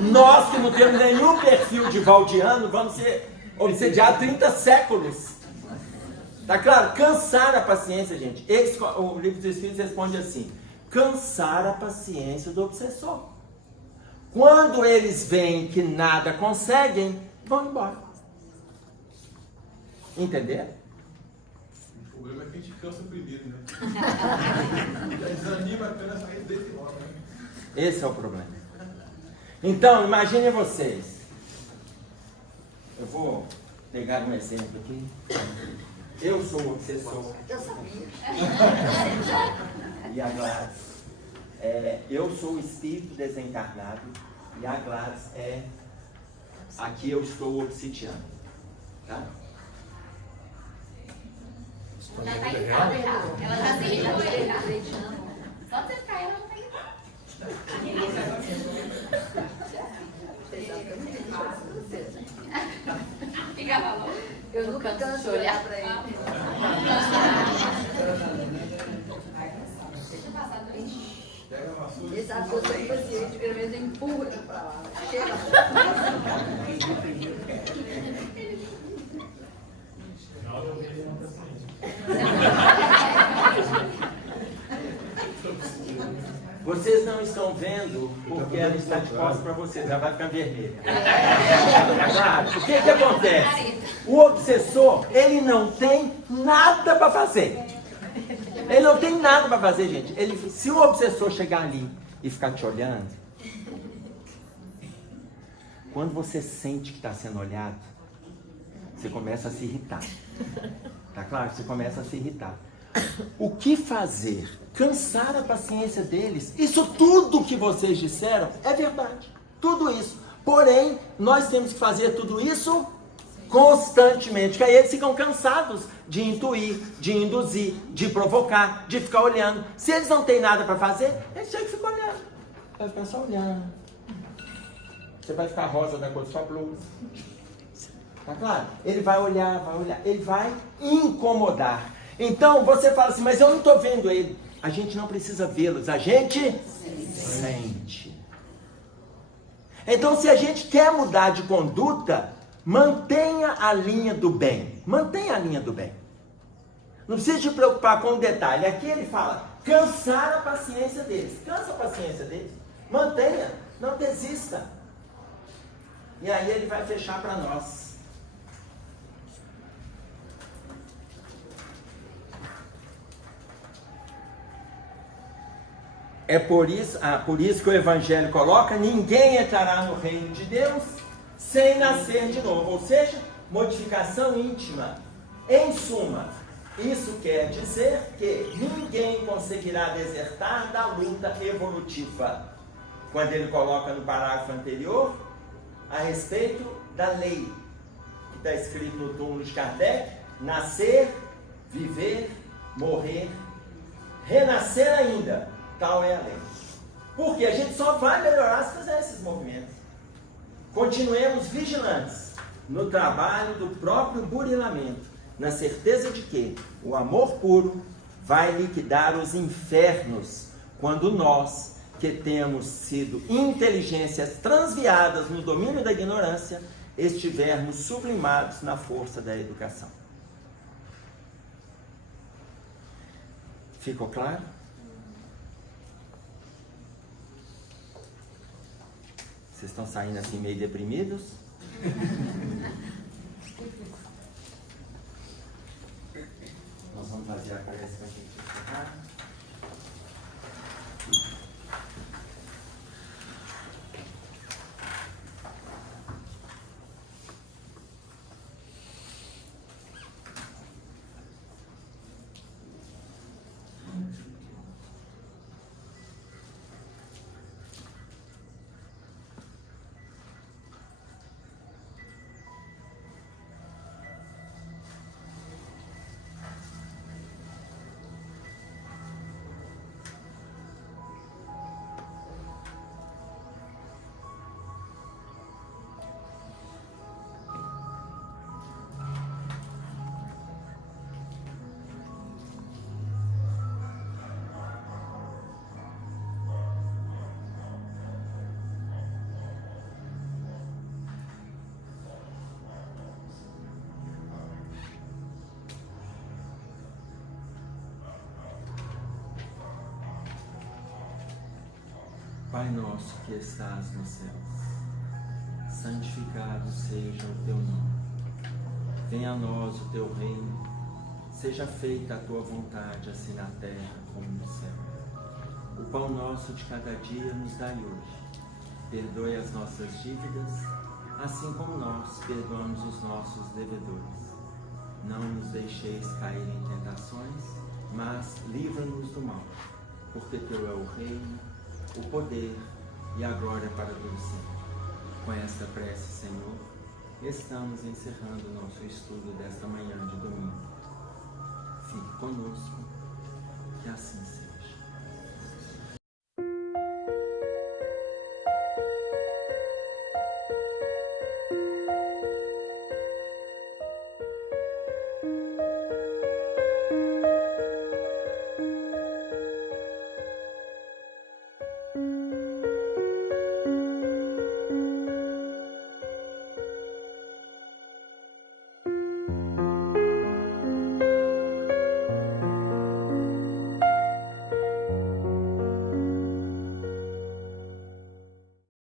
nós que não temos nenhum perfil divaldiano, vamos ser obsediados 30 séculos. Tá claro? Cansar a paciência, gente. O Livro dos Espíritos responde assim: cansar a paciência do obsessor. Quando eles veem que nada conseguem, vão embora. Entenderam? O problema é que a gente cansa primeiro, né? Já desanima até na saída desse logo, né? Esse é o problema. Então, imaginem vocês. Eu vou pegar um exemplo aqui. Eu sou o obsessor. Eu sabia. E a Gladys. Eu sou o espírito desencarnado. E a Gladys é aqui eu estou obsidiando. Tá? Ela tá irritada já. Ela já se irritou. Só você ficar ela não tá irritada. Fica falando. Eu nunca canso de olhar pra ele. Deixa eu passar do lixo. Pega a vassoura. Esse ator é paciente, pelo menos empurra ele pra lá. Chega. Vocês não estão vendo porque ela está de costas para vocês, ela vai ficar vermelha. É claro. O que acontece? O obsessor, ele não tem nada para fazer. Ele não tem nada para fazer, gente. Se o obsessor chegar ali e ficar te olhando, quando você sente que está sendo olhado, você começa a se irritar. Tá claro? Você começa a se irritar. O que fazer? Cansar a paciência deles. Isso tudo que vocês disseram é verdade. Tudo isso. Porém, nós temos que fazer tudo isso constantemente. Que aí eles ficam cansados de intuir, de induzir, de provocar, de ficar olhando. Se eles não têm nada para fazer, eles chegam e ficam olhando. Vai ficar só olhando. Você vai ficar rosa da cor da sua blusa. Tá claro? Ele vai olhar, ele vai incomodar. Então você fala assim, mas eu não estou vendo ele. A gente não precisa vê-los, a gente sente. Então se a gente quer mudar de conduta, mantenha a linha do bem. Mantenha a linha do bem. Não precisa te preocupar com o detalhe. Aqui ele fala, cansar a paciência deles. Cansa a paciência deles. Mantenha, não desista. E aí ele vai fechar para nós. É por isso que o Evangelho coloca, ninguém entrará no reino de Deus sem nascer de novo. Ou seja, modificação íntima. Em suma, isso quer dizer que ninguém conseguirá desertar da luta evolutiva. Quando ele coloca no parágrafo anterior, a respeito da lei, que está escrito no túmulo de Kardec, nascer, viver, morrer, renascer ainda. Tal é a lei. Porque a gente só vai melhorar se fizer esses movimentos. Continuemos vigilantes no trabalho do próprio burilamento, na certeza de que o amor puro vai liquidar os infernos quando nós, que temos sido inteligências transviadas no domínio da ignorância, estivermos sublimados na força da educação. Ficou claro? Vocês estão saindo assim meio deprimidos? Nós vamos fazer a prece para a gente encerrar. Pai nosso que estás nos céus, santificado seja o teu nome. Venha a nós o teu reino, seja feita a tua vontade, assim na terra como no céu. O pão nosso de cada dia nos dai hoje. Perdoe as nossas dívidas, assim como nós perdoamos os nossos devedores. Não nos deixeis cair em tentações, mas livra-nos do mal, porque teu é o reino, o poder e a glória para todo sempre. Com esta prece, Senhor, estamos encerrando o nosso estudo desta manhã de domingo. Fique conosco, que assim seja.